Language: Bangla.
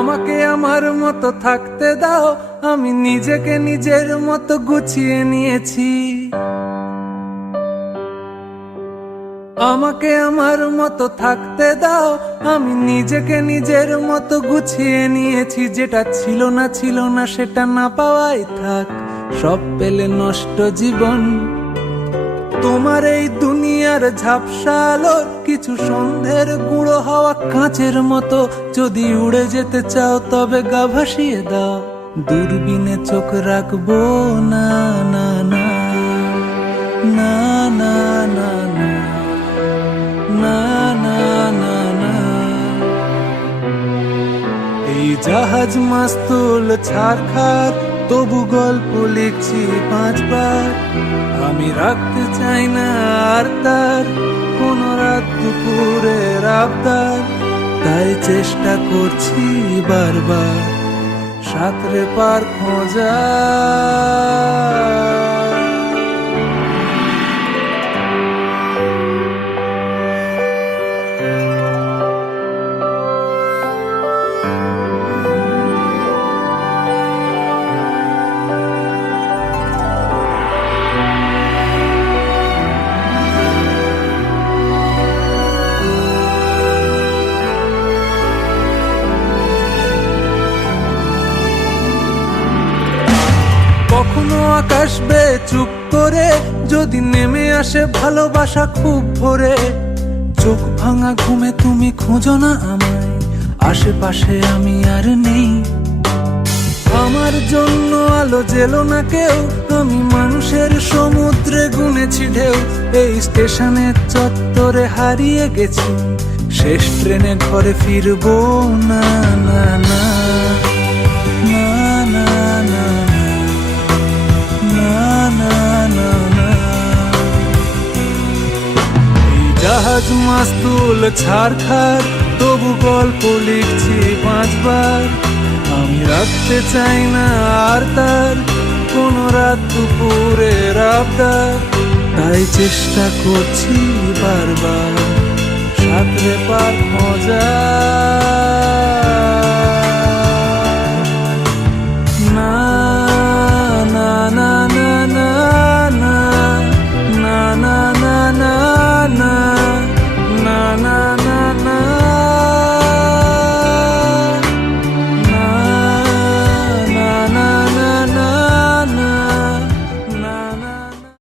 আমাকে আমার মতো থাকতে দাও, আমি নিজেকে নিজের মতো গুছিয়ে নিয়েছি। আমাকে আমার মতো থাকতে দাও, আমি নিজেকে নিজের মতো গুছিয়ে নিয়েছি। যেটা ছিল না সেটা না পাওয়াই থাক, সব পেলে নষ্ট জীবন। তোমার এই দুনিয়ার ঝাপসা আলোর কিছু সন্ধ্যের গুঁড়ো হাওয়া কাঁচের মতো, যদি উড়ে যেতে চাও তবে গা ভাসিয়ে দাও। দূরবীনে চোখ রাখবো না না না না না না না না না না না। এই জাহাজ মাস্তুল ছারখার, তবু গল্প লিখছি 5 বার। আমি রাখতে চাই না আর তার কোন রাত দুপুরের আবদার, তাই চেষ্টা করছি বারবার সাঁতরে পার খোঁজা। কখনো আকাশ বে চুপ করে, যদি নেমে আসে ভালোবাসা খুব ভোরে। চোখ ভাঙা ঘুমে তুমি খোঁজো না আমায়, আশেপাশে আমি আর নেই। আমার জন্য আলো জেলো না কেউ, আমি মানুষের সমুদ্রে গুনেছি ঢেউ। এই স্টেশনের চত্বরে হারিয়ে গেছি, শেষ ট্রেনে ঘরে ফিরবো না না না না না না না না না না। এই জাহাজ মাস্তুল ছারখার, তবু গল্প লিখছি 5 বার। আমি রাখতে চাই না আর তার কোন রাত দুপুরের আবদার, তাই চেষ্টা করছি বারবার সাঁতরে পার খোঁজা।